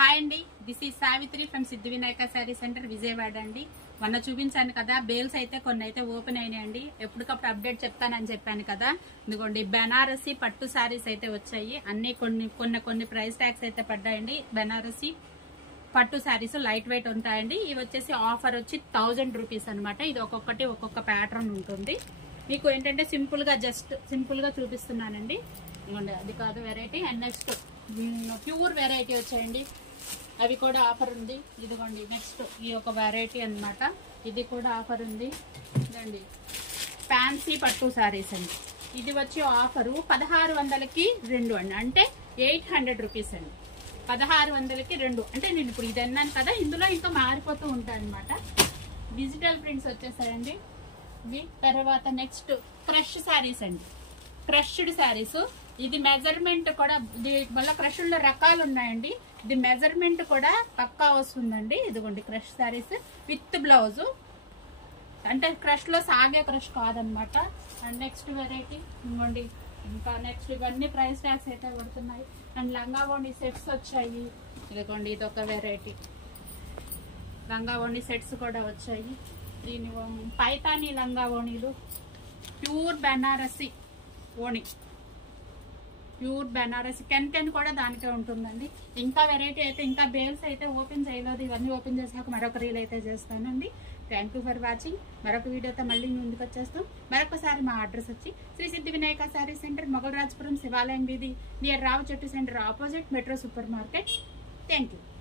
Hi అండి, this is Savitri from Siddhi Vinayaka sari centre Vijayawada అండి. మొన్న చూపించాను కదా, బేల్స్ అయితే కొన్ని అయితే ఓపెన్ అయినాయండి. ఎప్పటికప్పుడు అప్డేట్ చెప్తానని చెప్పాను కదా. ఇదిగోండి బెనారసి పట్టు శారీస్ అయితే వచ్చాయి. అన్ని కొన్ని ప్రైస్ ట్యాగ్స్ అయితే పడ్డాయండి. బెనారసి పట్టు శారీస్ లైట్ వెయిట్ ఉంటాయండి. ఇవి వచ్చేసి ఆఫర్ వచ్చి 1000 రూపీస్ అనమాట. ఇది ఒక్కొక్కటి ఒక్కొక్క ప్యాటర్న్ ఉంటుంది. మీకు ఏంటంటే సింపుల్ గా చూపిస్తున్నానండి. ఇదిగోండి అది కాదు variety. And next pure variety వచ్చాయండి, అవి కూడా ఆఫర్ ఉంది. ఇదిగోండి నెక్స్ట్ ఈ ఒక వెరైటీ అన్నమాట, ఇది కూడా ఆఫర్ ఉంది. ఇదండి ఫ్యాన్సీ పట్టు శారీస్ అండి. ఇది వచ్చి ఆఫరు 1600కి 2 అండి, అంటే 800 రూపీస్ అండి. 1600కి 2 అంటే నేను ఇప్పుడు ఇది అన్నాను కదా, ఇందులో ఇంకా మారిపోతూ ఉంటాయి అనమాట. డిజిటల్ ప్రింట్స్ వచ్చేసాయండి. తర్వాత నెక్స్ట్ క్రష్ శారీస్ అండి. క్రష్డ్ శారీస్, ఇది మెజర్మెంట్ కూడా, వల్ల క్రష్లో రకాలు ఉన్నాయండి. ఇది మెజర్మెంట్ కూడా పక్కా వస్తుందండి. ఇదిగోండి క్రష్ శారీస్ విత్ బ్లౌజ్, అంటే క్రష్ లో సాగే క్రష్ కాదనమాట. అండ్ నెక్స్ట్ వెరైటీ ఇవ్వండి. ఇంకా నెక్స్ట్ ఇవన్నీ ప్రైస్ ట్యాగ్స్ అయితే పడుతున్నాయి. అండ్ లంగా ఓణి సెట్స్ వచ్చాయి. ఇదిగోండి ఇది ఒక వెరైటీ, లంగా ఓణి సెట్స్ కూడా వచ్చాయి. దీని పైతానీ లంగా ఓణీలు, ప్యూర్ బెనారసి ఓణి, ప్యూర్ బెనారసి కెన్ కూడా దానికే ఉంటుందండి. ఇంకా వెరైటీ అయితే, ఇంకా బేల్స్ అయితే ఓపెన్ చేయలేదు. ఇవన్నీ ఓపెన్ చేసాక మరొక రీల్ అయితే చేస్తానండి. Thank you for watching. మరొక వీడియోతో మళ్ళీ ముందుకు వచ్చేస్తాం. మరొకసారి మా అడ్రస్ వచ్చి శ్రీ సిద్ధి వినాయక శారీ సెంటర్, మొగల్రాజపురం శివాలయం వీధి, నియర్ రావు చెట్టు centre opposite metro super market. Thank you.